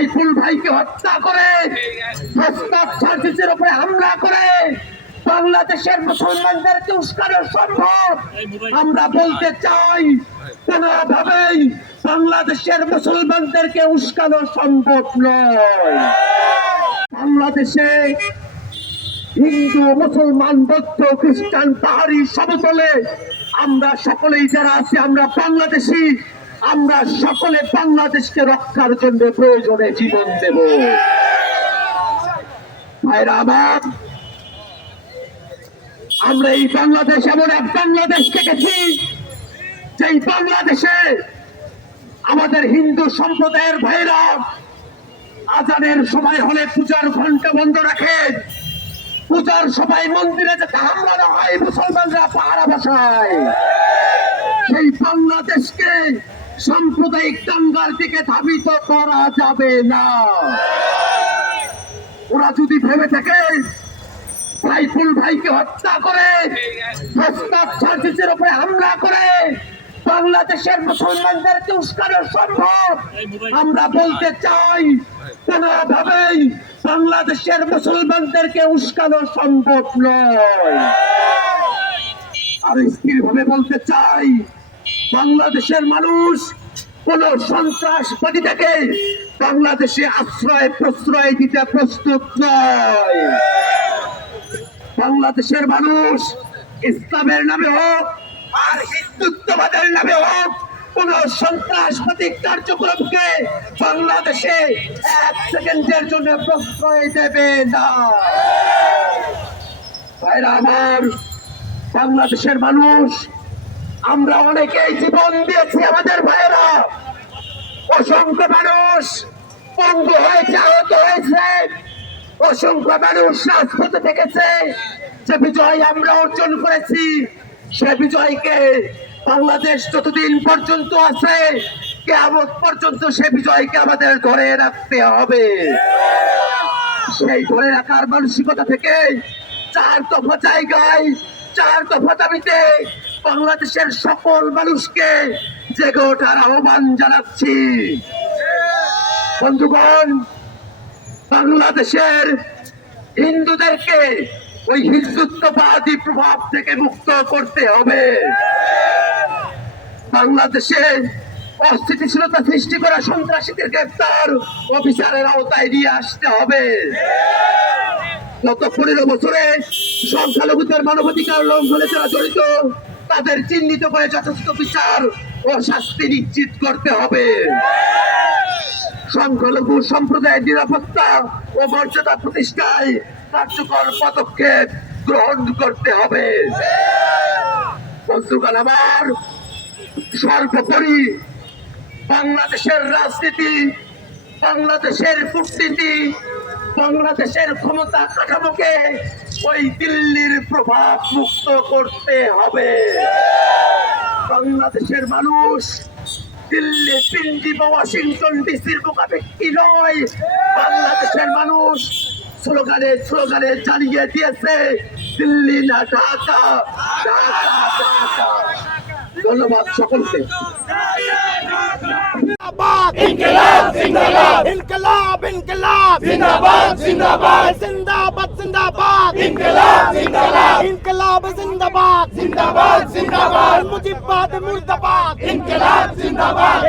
সাইফুল ভাইকে হত্যা করে সার্ভিসের উপরে হামলা করে। বাংলাদেশের মুসলমানদেরকে উস্কানো সম্ভব? আমরা বলতে চাই বাংলাদেশের মুসলমানদেরকে উস্কানো সম্ভব নয়। বাংলাদেশে হিন্দু, মুসলমান, বৌদ্ধ, খ্রিস্টান, পাহাড়ি সমতলে আমরা সকলেই যারা আছি, আমরা বাংলাদেশি। আমরা সকলে বাংলাদেশকে রক্ষার জন্য প্রয়োজনে জীবন দেব। ভাইরা আমার এই বাংলাদেশ এমন এক বাংলাদেশ দেখেছি, যেই বাংলাদেশে আমাদের হিন্দু সম্প্রদায়ের ভাইরা আজানের সময় হলে পূজার ঘণ্টা বন্ধ রাখে। পূজার সময় মন্দিরে যাতে হামলা না হয়, মুসলমানরা পাহারা বসায়। সেই বাংলাদেশকে সাম্প্রদায়িক দাঙ্গার দিকে ধাবিত করা যাবে না। ওরা যদি ভেবে থাকে, সাইফুল ভাইকে হত্যা করে প্রস্তাব উপরে হামলা করে, বাংলাদেশের মুসলমানদেরকে উস্কানো সম্ভব। আমরা বলতে চাই বাংলাদেশের মুসলমানদেরকে উস্কানো সম্ভব নয়। আর স্থির ভাবে বলতে চাই, বাংলাদেশের মানুষ কোন সন্ত্রাসবাদী থেকে বাংলাদেশে আশ্রয়, প্রশ্রয় দিতে প্রস্তুত নয়। বাংলাদেশের মানুষ ইসলামের নামে হোক আর হিন্দুত্ববাদের নামে হোক, কোন সন্ত্রাসবাদী কার্যক্রমকে বাংলাদেশে এক সেকেন্ডের জন্য প্রশ্রয় দেবে না। ভাইরা আমার, বাংলাদেশের মানুষ আমরা অনেকেই জীবন দিয়েছি আমাদের ভাইরা অসংখ্য মানুষ পঙ্গু হয়েছে, আহত হয়েছে। অসংখ্য মানুষ রাজপথে থেকেছে। যে বিজয় আমরা অর্জন করেছি, সে বিজয়কে বাংলাদেশ যতদিন পর্যন্ত আছে কেমন পর্যন্ত সে বিজয়কে আমাদের ধরে রাখতে হবে। সেই ধরে রাখার মানসিকতা থেকে চার দফা জায়গায় চার দফা দাবিতে বাংলাদেশের সকল মানুষকে জেগে ওঠার আহ্বান জানাচ্ছি। বন্ধুগণ, বাংলাদেশের হিন্দুদেরকে ওই হিন্দুত্ববাদী প্রভাব থেকে মুক্ত করতে হবে। বাংলাদেশে অস্থিতিশীলতা সৃষ্টি করা সন্ত্রাসীদের গ্রেপ্তার অফিসারের আওতায় নিয়ে আসতে হবে। গত পনেরো বছরে সংখ্যালঘুদের মানবাধিকার লঙ্ঘনে যারা জড়িত, তাদের চিহ্নিত করে যথেষ্ট বিচার ও শাস্তি নিশ্চিত করতে হবে। সংখ্যালঘু সম্প্রদায়ের নিরাপত্তা ও মর্যাদা প্রতিষ্ঠায় কার্যকর পদক্ষেপ গ্রহণ করতে হবে। বন্ধুগণ, আমার সর্বোপরি বাংলাদেশের রাজনীতি বাংলাদেশের কূটনীতি, বাংলাদেশের ক্ষমতা কাঠামোকে ওই দিল্লির প্রভাব মুক্ত করতে হবে। বাংলাদেশের মানুষ দিল্লি পিন্ডি বা ওয়াশিংটন ডিসির মোকাবেকি নয়। বাংলাদেশের মানুষ স্লোগানে স্লোগানে জানিয়ে দিয়েছে, দিল্লি না ঢাকা ঢাকা ঢাকা। ধন্যবাদ সকলকে। ইনকলাব জিন্দাবাদ। ইনকলাব ইনকলাব। জিন্দাবাদ জিন্দাবাদ। জিন্দাবাদ জিন্দাবাদ। ইনকলাব জিন্দাবাদ। ইনকলাব জিন্দাবাদ। জিন্দাবাদ জিন্দাবাদ। মুজিবাদ মুর্দাবাদ। ইনকলাব জিন্দাবাদ।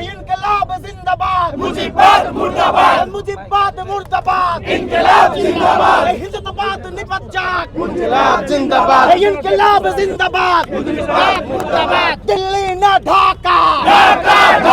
মুর্দাবাদ মুজিবাদ মুর্দাবাদ। মুজিবাদ মুর্দাবাদ। ইনকিলাব জিন্দাবাদ। হিজরতবাদ নিপাত যাক। ইনকিলাব জিন্দাবাদ। ইনকিলাব জিন্দাবাদ। মুজিবাদ মুর্দাবাদ। দিল্লি না ঢাকা ঢাকা।